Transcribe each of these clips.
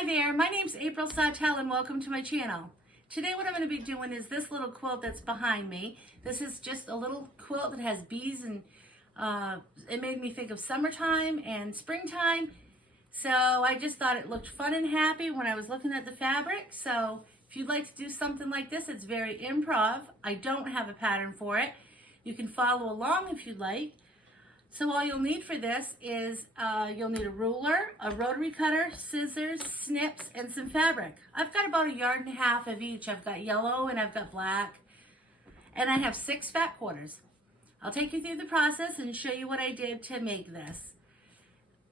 Hi there, my name's April Sawtell and welcome to my channel. Today what I'm going to be doing is this little quilt that's behind me. This is just a little quilt that has bees and it made me think of summertime and springtime. So I just thought it looked fun and happy when I was looking at the fabric. So if you'd like to do something like this, it's very improv. I don't have a pattern for it. You can follow along if you'd like. So all you'll need for this is you'll need a ruler, a rotary cutter, scissors, snips, and some fabric. I've got about 1.5 yards of each. I've got yellow and I've got black. And I have 6 fat quarters. I'll take you through the process and show you what I did to make this.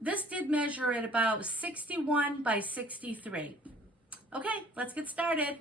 This did measure at about 61 by 63. Okay, let's get started.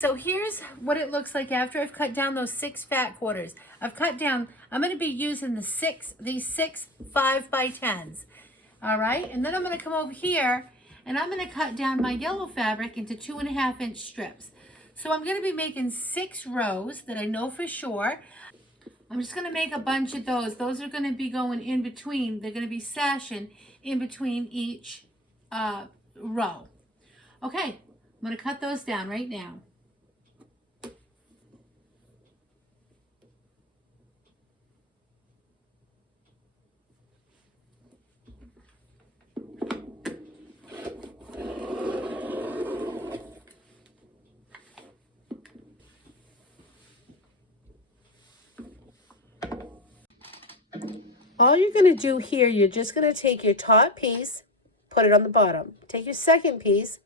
So here's what it looks like after I've cut down those 6 fat quarters. I've cut down, I'm going to be using these six 5 by 10s. All right, and then I'm going to come over here and I'm going to cut down my yellow fabric into 2.5 inch strips. So I'm going to be making 6 rows that I know for sure. I'm just going to make a bunch of those. Those are going to be going in between. They're going to be sashing in between each row. Okay, I'm going to cut those down right now. All you're going to do here, you're just going to take your top piece, put it on the bottom. Take your second piece,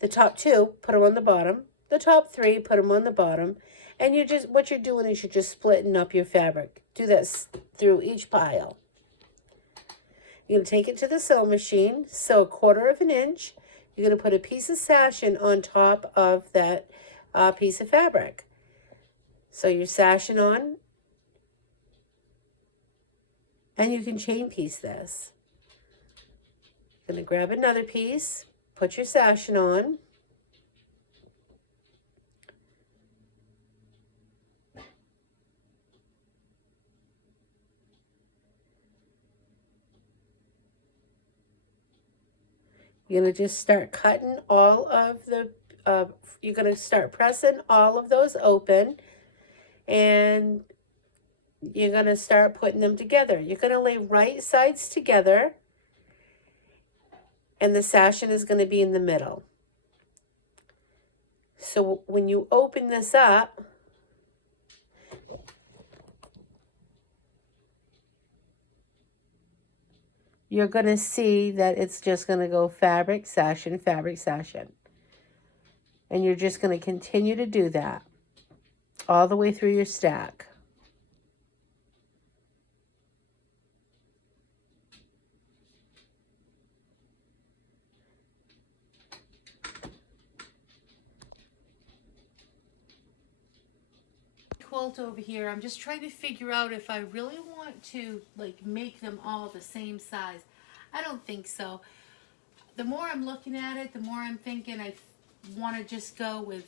the top 2, put them on the bottom. The top 3, put them on the bottom. And what you're doing is you're just splitting up your fabric. Do that through each pile. You're going to take it to the sewing machine, sew 1/4 inch. You're going to put a piece of sashing on top of that piece of fabric. So you're sashing on. And you can chain piece this. You're going to grab another piece, put your sashing on. You're going to just start cutting all of the, you're going to start pressing all of those open. And you're going to start putting them together. You're going to lay right sides together. And the sashing is going to be in the middle. So when you open this up, you're going to see that it's just going to go fabric, sashing, fabric, sashing. And you're just going to continue to do that all the way through your stack. Quilt over here. I'm just trying to figure out if I really want to make them all the same size. I don't think so. The more I'm looking at it, the more I'm thinking I want to just go with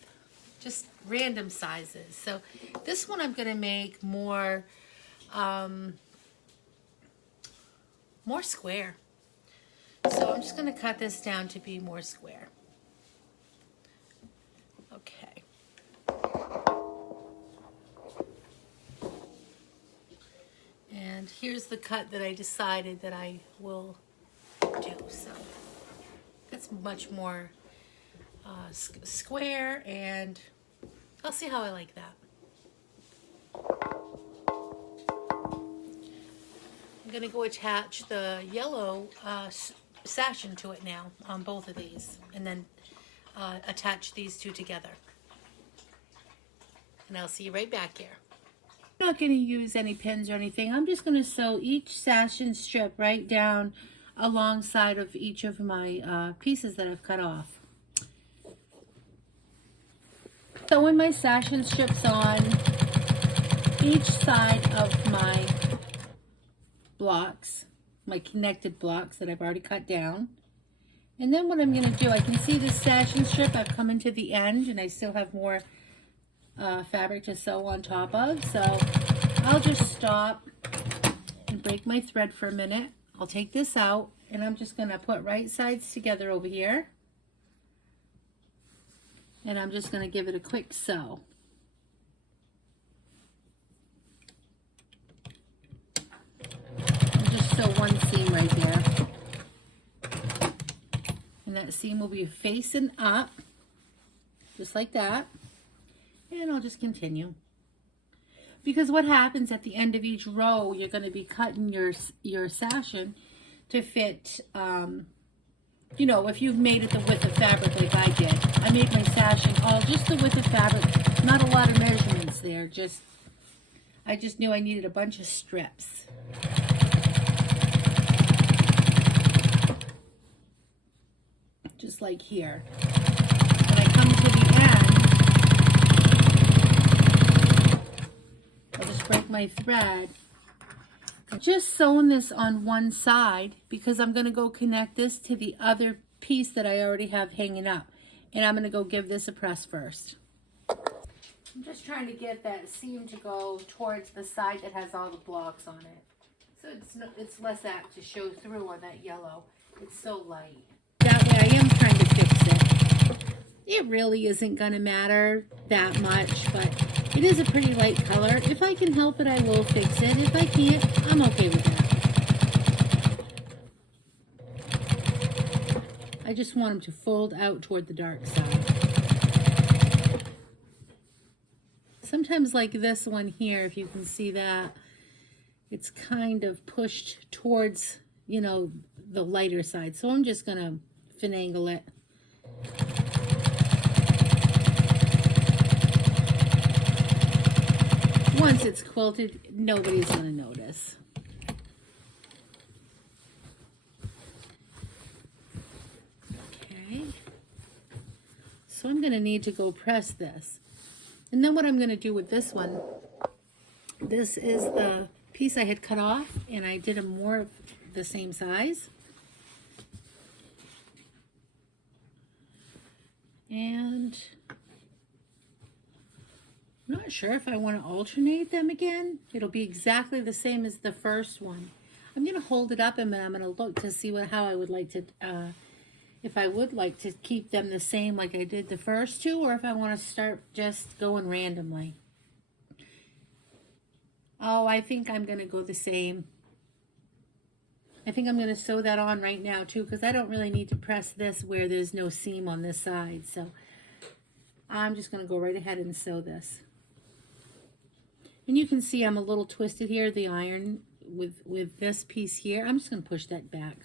just random sizes. So this one I'm going to make more more square. So I'm just going to cut this down to be more square. Okay. And here's the cut that I decided that I will do. So that's much more square, and I'll see how I like that. I'm going to go attach the yellow sashing to it now on both of these, and then attach these two together. And I'll see you right back here. I'm not going to use any pins or anything. I'm just going to sew each sashing strip right down alongside of each of my pieces that I've cut off. Sewing my sashing strips on each side of my blocks, my connected blocks that I've already cut down. And then what I'm going to do, I can see the sashing strip, I've come into the end and I still have more fabric to sew on top of. So I'll just stop and break my thread for a minute. I'll take this out and I'm just going to put right sides together over here. And I'm just going to give it a quick sew. I'll just sew one seam right there. And that seam will be facing up, just like that. And I'll just continue. Because what happens at the end of each row, you're going to be cutting your sashing to fit, you know, if you've made it the width of fabric like I did. I made my sashing all just the width of fabric, not a lot of measurements there. I just knew I needed a bunch of strips. Just like here. When I come to the end, I'll just break my thread. I'm just sewing this on one side because I'm going to go connect this to the other piece that I already have hanging up. And I'm going to go give this a press first. I'm just trying to get that seam to go towards the side that has all the blocks on it. So it's less apt to show through on that yellow. It's so light. That way I am trying to fix it. It really isn't going to matter that much, but it is a pretty light color. If I can help it, I will fix it. If I can't, I'm okay with that. I just want them to fold out toward the dark side. Sometimes like this one here, if you can see that, it's kind of pushed towards, you know, the lighter side. So I'm just going to finagle it. Once it's quilted, nobody's going to notice. Okay. So I'm going to need to go press this. And then what I'm going to do with this one, this is the piece I had cut off, and I did a more of the same size. And I'm not sure if I want to alternate them again. It'll be exactly the same as the first one. I'm going to hold it up and I'm going to look to see how I would like to, if I would like to keep them the same like I did the first two, or if I want to start just going randomly. Oh, I think I'm going to go the same. I think I'm going to sew that on right now too, because I don't really need to press this where there's no seam on this side. So I'm just going to go right ahead and sew this. And you can see I'm a little twisted here, the iron with this piece here. I'm just going to push that back.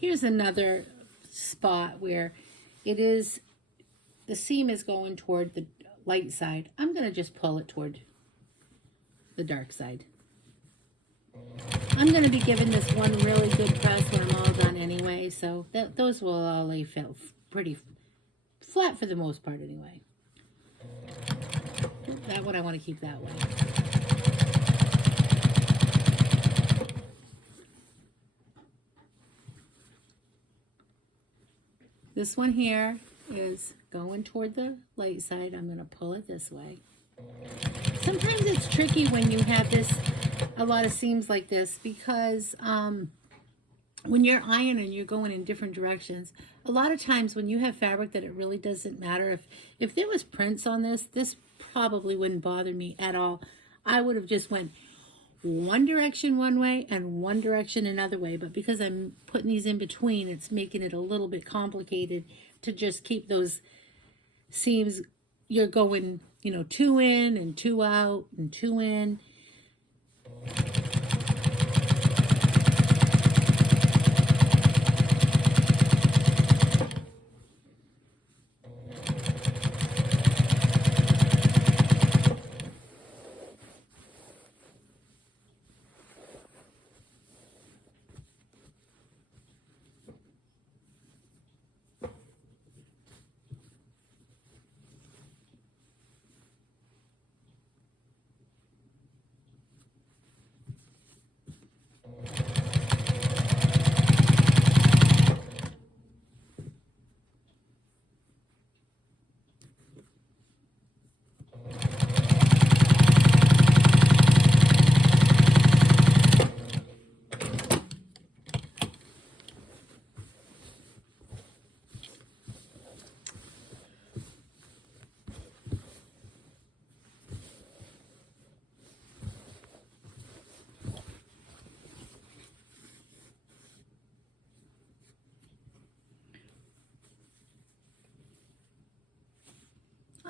Here's another spot where it is, the seam is going toward the light side. I'm going to just pull it toward the dark side. I'm going to be giving this one really good press when I'm all done anyway, so those will all lay pretty flat for the most part anyway. That one I want to keep that way. This one here is going toward the light side. I'm going to pull it this way. Sometimes it's tricky when you have a lot of seams like this, because when you're ironing, you're going in different directions. A lot of times when you have fabric that it really doesn't matter. If there was prints on this probably wouldn't bother me at all. I would have just went one direction one way and one direction another way, but because I'm putting these in between, it's making it a little bit complicated to just keep those seams. You're going, you know, 2 in and 2 out and 2 in.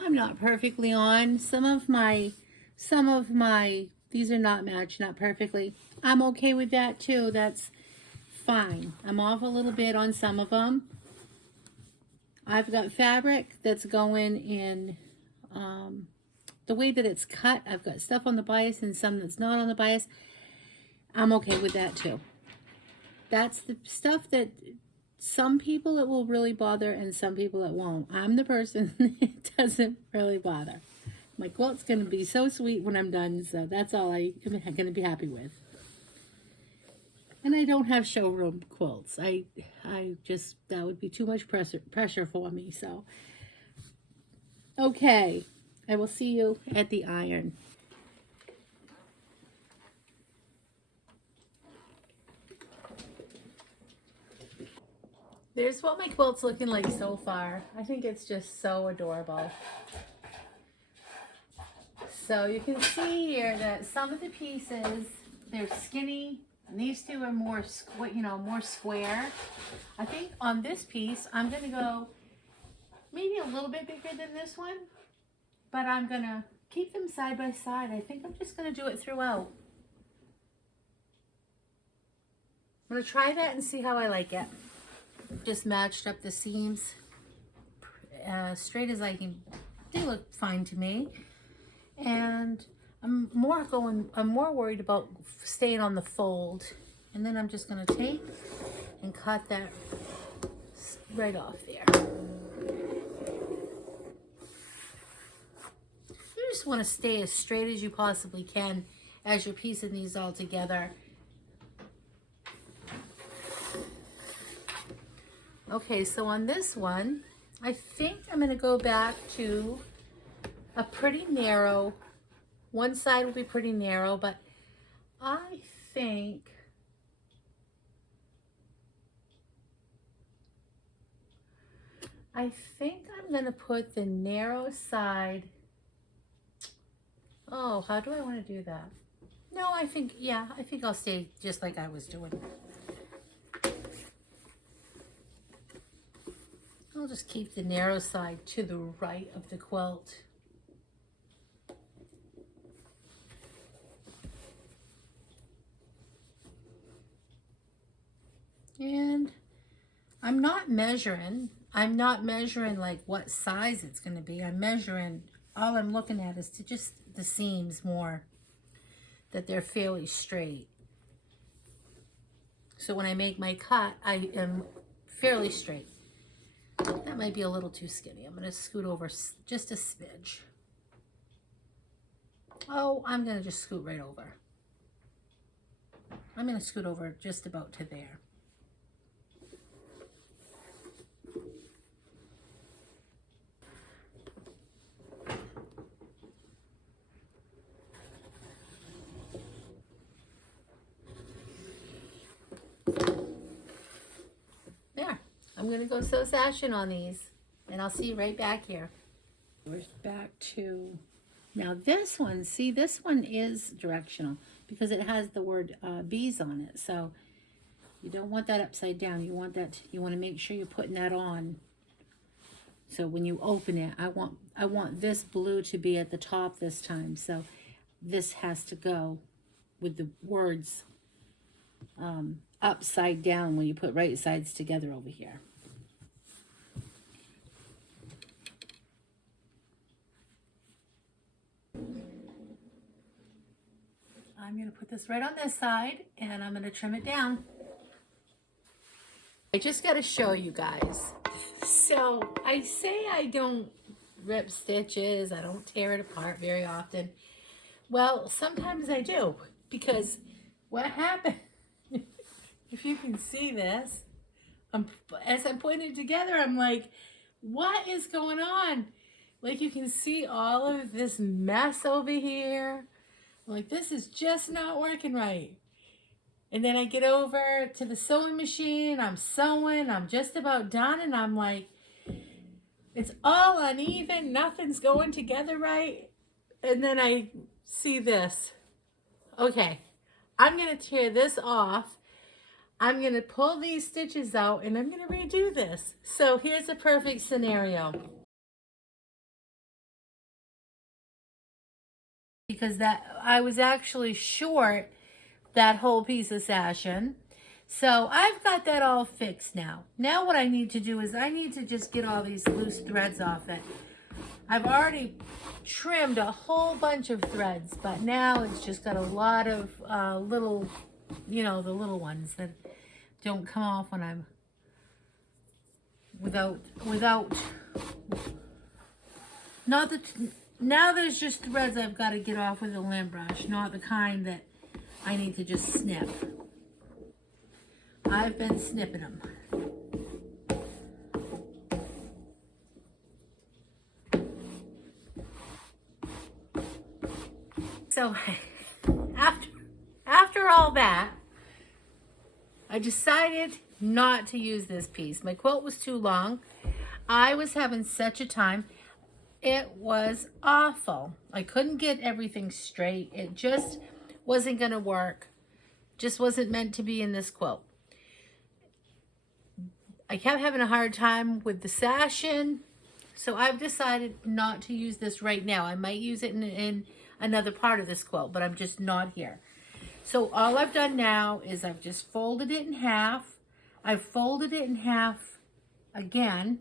I'm not perfectly on. Some of my, these are not matched, not perfectly. I'm okay with that too. That's fine. I'm off a little bit on some of them. I've got fabric that's going in the way that it's cut. I've got stuff on the bias and some that's not on the bias. I'm okay with that too. That's the stuff that some people it will really bother and some people it won't. I'm the person it doesn't really bother. My quilt's going to be so sweet when I'm done, so that's all I'm going to be happy with. And I don't have showroom quilts. I just, that would be too much pressure for me, so. Okay, I will see you at the iron. There's what my quilt's looking like so far. I think it's just so adorable. So you can see here that some of the pieces, they're skinny, and these two are more, more square. I think on this piece, I'm gonna go maybe a little bit bigger than this one, but I'm gonna keep them side by side. I think I'm just gonna do it throughout. I'm gonna try that and see how I like it. Just matched up the seams straight as I can. They look fine to me, and I'm more worried about staying on the fold, and then I'm just going to take and cut that right off there. You just want to stay as straight as you possibly can as you're piecing these all together. Okay, so on this one, I think I'm going to go back to a pretty narrow. One side will be pretty narrow, but I think I'm going to put the narrow side. Oh, how do I want to do that? No, I think I'll stay just like I was doing. I'll just keep the narrow side to the right of the quilt. And I'm not measuring like what size it's going to be. I'm measuring, all I'm looking at is to just the seams more, that they're fairly straight. So when I make my cut, I am fairly straight. That might be a little too skinny. I'm going to scoot over just a smidge. Oh, I'm going to just scoot right over. I'm going to scoot over just about to there. There. I'm going to go sew sashing on these, and I'll see you right back here. We're back to Now this one, see, this one is directional because it has the word bees on it. So you don't want that upside down. You want that, you want to make sure you're putting that on. So when you open it, I want this blue to be at the top this time. So this has to go with the words upside down when you put right sides together over here. I'm going to put this right on this side and I'm going to trim it down. I just got to show you guys. So I say I don't rip stitches, I don't tear it apart very often. Well, sometimes I do, because what happened, if you can see this, as I'm putting it together, I'm like, what is going on? Like, you can see all of this mess over here. Like, this is just not working right. And then I get over to the sewing machine, I'm sewing, I'm just about done, and I'm like, it's all uneven, nothing's going together right. And then I see this. Okay, I'm gonna tear this off. I'm gonna pull these stitches out and I'm gonna redo this. So here's a perfect scenario. Because that I was actually short that whole piece of sashing. So I've got that all fixed now. Now what I need to do is I need to just get all these loose threads off it. I've already trimmed a whole bunch of threads, but now it's just got a lot of little, you know, the little ones that don't come off when I'm now there's just threads I've got to get off with a lint brush, not the kind that I need to just snip. I've been snipping them. So after all that, I decided not to use this piece. My quilt was too long. I was having such a time. It was awful. I couldn't get everything straight. It just wasn't going to work. Just wasn't meant to be in this quilt. I kept having a hard time with the sashing, so I've decided not to use this right now. I might use it in another part of this quilt, but I'm just not here. So all I've done now is I've just folded it in half. I've folded it in half again.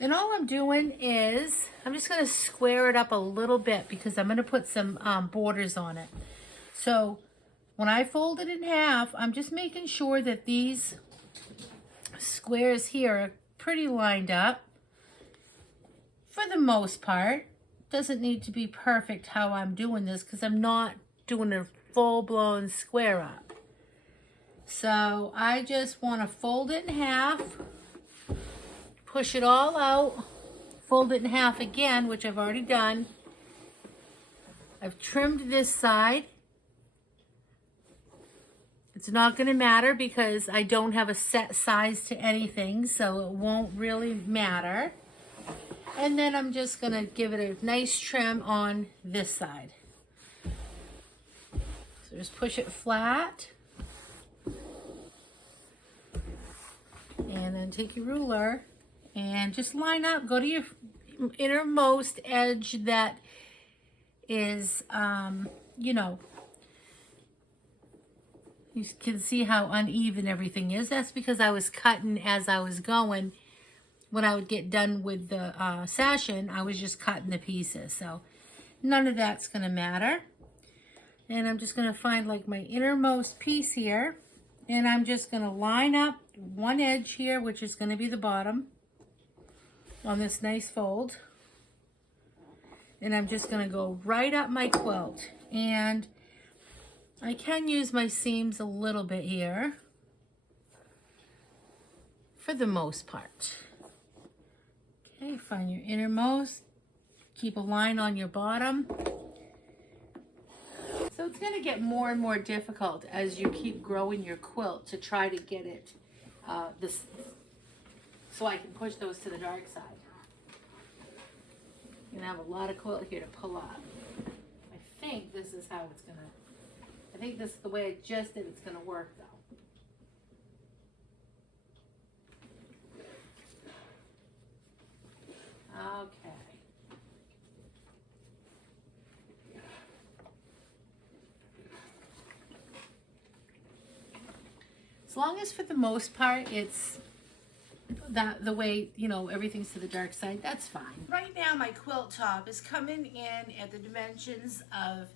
And all I'm doing is, I'm just going to square it up a little bit because I'm going to put some borders on it. So when I fold it in half, I'm just making sure that these squares here are pretty lined up. For the most part, doesn't need to be perfect how I'm doing this because I'm not doing a full-blown square up. So I just want to fold it in half. Push it all out, fold it in half again, which I've already done. I've trimmed this side. It's not going to matter because I don't have a set size to anything, so it won't really matter. And then I'm just going to give it a nice trim on this side. So just push it flat. And then take your ruler and just line up, go to your innermost edge that is, you know, you can see how uneven everything is. That's because I was cutting as I was going. When I would get done with the sashing, I was just cutting the pieces. So none of that's going to matter. And I'm just going to find like my innermost piece here. And I'm just going to line up one edge here, which is going to be the bottom on this nice fold. And I'm just going to go right up my quilt. And I can use my seams a little bit here for the most part. Okay, find your innermost, keep a line on your bottom. So it's going to get more and more difficult as you keep growing your quilt to try to get it so I can push those to the dark side. You're gonna have a lot of quilt here to pull up. I think this is how it's gonna, I think this is the way I just did it's gonna work though. Okay. As long as for the most part it's the way, you know, everything's to the dark side, that's fine. Right now my quilt top is coming in at the dimensions of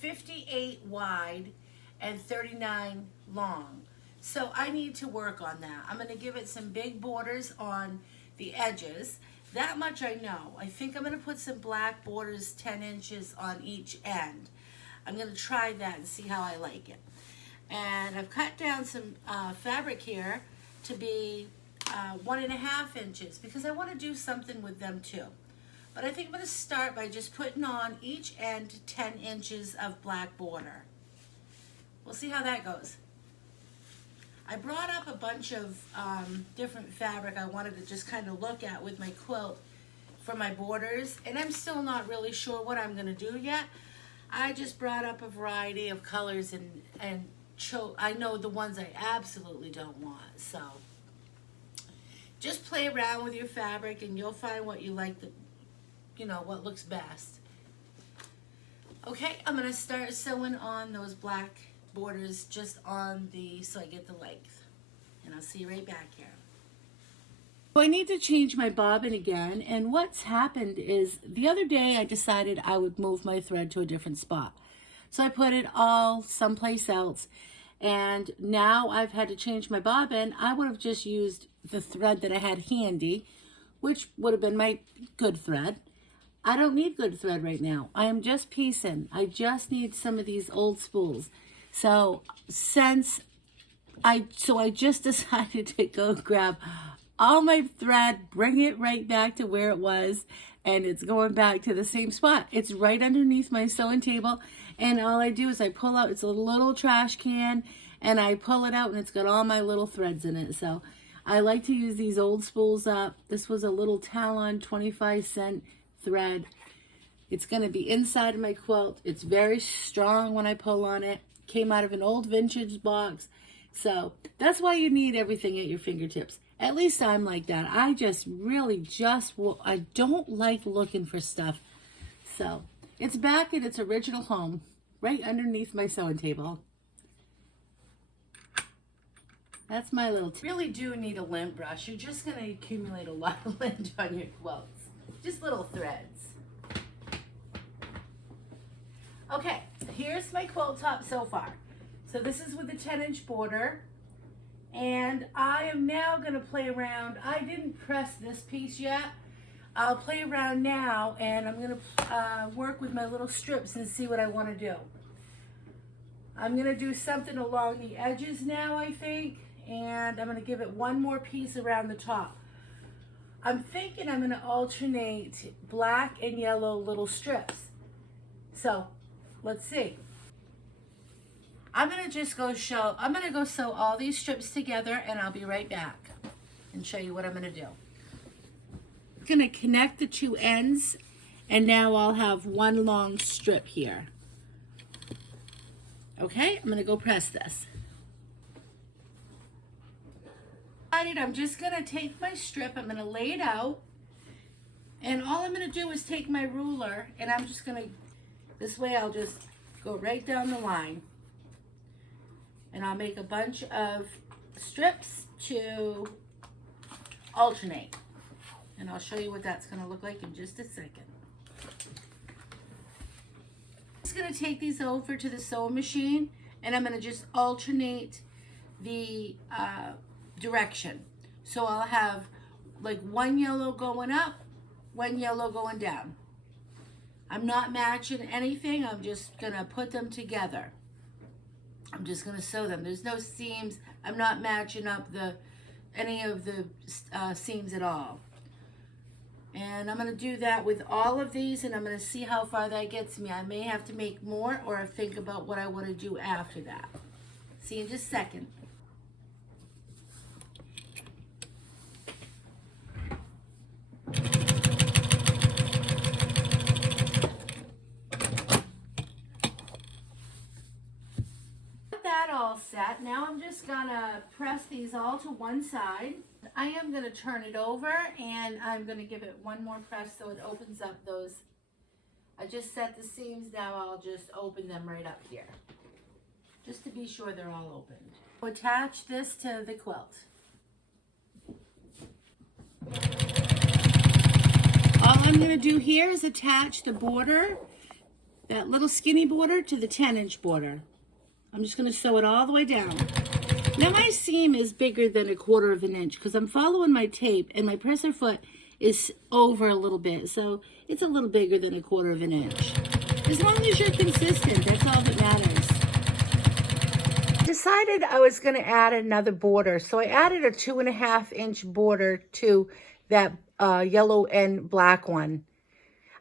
58 wide and 39 long. So I need to work on that. I'm going to give it some big borders on the edges. That much I know. I think I'm going to put some black borders 10 inches on each end. I'm going to try that and see how I like it. And I've cut down some fabric here to be 1.5 inches because I want to do something with them too. But I think I'm going to start by just putting on each end 10 inches of black border. We'll see how that goes. I brought up a bunch of different fabric I wanted to just kind of look at with my quilt for my borders, and I'm still not really sure what I'm going to do yet. I just brought up a variety of colors and I know the ones I absolutely don't want. So just play around with your fabric and you'll find what you like, you know, what looks best. Okay, I'm going to start sewing on those black borders just on so I get the length. And I'll see you right back here. So I need to change my bobbin again, and what's happened is the other day I decided I would move my thread to a different spot. So I put it all someplace else, and now I've had to change my bobbin. I would have just used the thread that I had handy, which would have been my good thread. I don't need good thread right now. I am just piecing. I just need some of these old spools. So I just decided to go grab all my thread, bring it right back to where it was, and it's going back to the same spot. It's right underneath my sewing table, and all I do is I pull out, it's a little trash can, and I pull it out, and it's got all my little threads in it. So I like to use these old spools up. This was a little Talon 25-cent thread. It's going to be inside of my quilt. It's very strong when I pull on it. Came out of an old vintage box. So that's why you need everything at your fingertips. At least I'm like that. I just really I don't like looking for stuff. So it's back in its original home, right underneath my sewing table. That's my little tip. You really do need a lint brush. You're just going to accumulate a lot of lint on your quilts. Just little threads. Okay, here's my quilt top so far. So this is with a 10-inch border. And I am now going to play around. I didn't press this piece yet. I'll play around now, and I'm going to work with my little strips and see what I want to do. I'm going to do something along the edges now, I think, and I'm going to give it one more piece around the top. I'm thinking I'm going to alternate black and yellow little strips. So let's see. I'm going to just go sew all these strips together, and I'll be right back and show you what I'm going to do. I'm going to connect the two ends, and now I'll have one long strip here. Okay, I'm going to go press this. I'm just going to take my strip, I'm going to lay it out, and all I'm going to do is take my ruler, and I'm just going to, this way I'll just go right down the line. And I'll make a bunch of strips to alternate. And I'll show you what that's going to look like in just a second. I'm just going to take these over to the sewing machine, and I'm going to just alternate the direction. So I'll have like one yellow going up, one yellow going down. I'm not matching anything. I'm just going to put them together. I'm just going to sew them. There's no seams. I'm not matching up any of the seams at all. And I'm going to do that with all of these, and I'm going to see how far that gets me. I may have to make more or think about what I want to do after that. See you in just a second. all set. Now I'm just gonna press these all to one side. I am gonna turn it over and I'm gonna give it one more press so it opens up those. I just set the seams, now I'll just open them right up here, just to be sure they're all opened. Attach this to the quilt. All I'm gonna do here is attach the border, that little skinny border, to the 10-inch border. I'm just going to sew it all the way down. Now my seam is bigger than 1/4 of an inch because I'm following my tape and my presser foot is over a little bit. So it's a little bigger than 1/4 of an inch. As long as you're consistent, that's all that matters. I decided I was going to add another border. So I added a 2.5-inch border to that yellow and black one.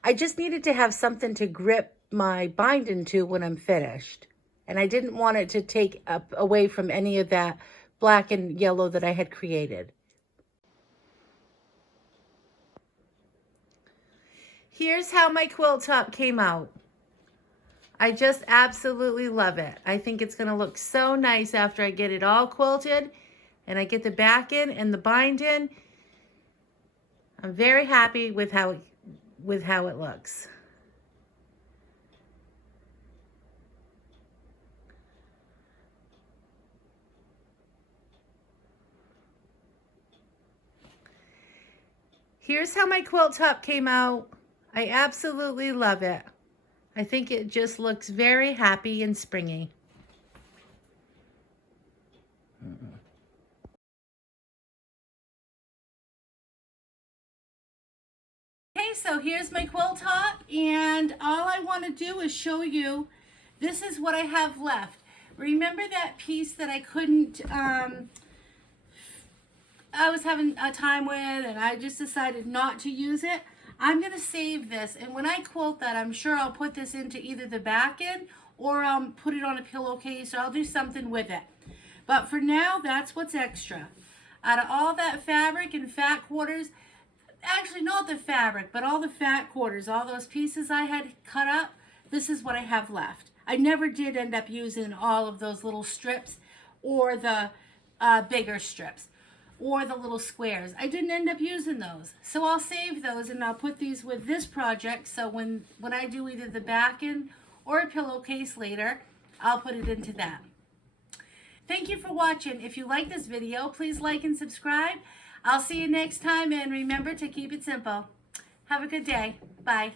I just needed to have something to grip my binding to when I'm finished. And I didn't want it to take away from any of that black and yellow that I had created. Here's how my quilt top came out. I just absolutely love it. I think it's going to look so nice after I get it all quilted and I get the back in and the bind in. I'm very happy with how it looks. Here's how my quilt top came out. I absolutely love it. I think it just looks very happy and springy. Okay, so here's my quilt top, and all I want to do is show you, this is what I have left. Remember that piece that I couldn't, I was having a time with and I just decided not to use it? I'm going to save this, and when I quilt that, I'm sure I'll put this into either the back end or I'll put it on a pillowcase, or I'll do something with it. But for now, that's what's extra. Out of all that fabric and fat quarters, actually not the fabric, but all the fat quarters, all those pieces I had cut up, this is what I have left. I never did end up using all of those little strips or the bigger strips or the little squares. I didn't end up using those. So I'll save those and I'll put these with this project, so when I do either the back end or a pillowcase later, I'll put it into that. Thank you for watching. If you like this video, please like and subscribe. I'll see you next time, and remember to keep it simple. Have a good day. Bye.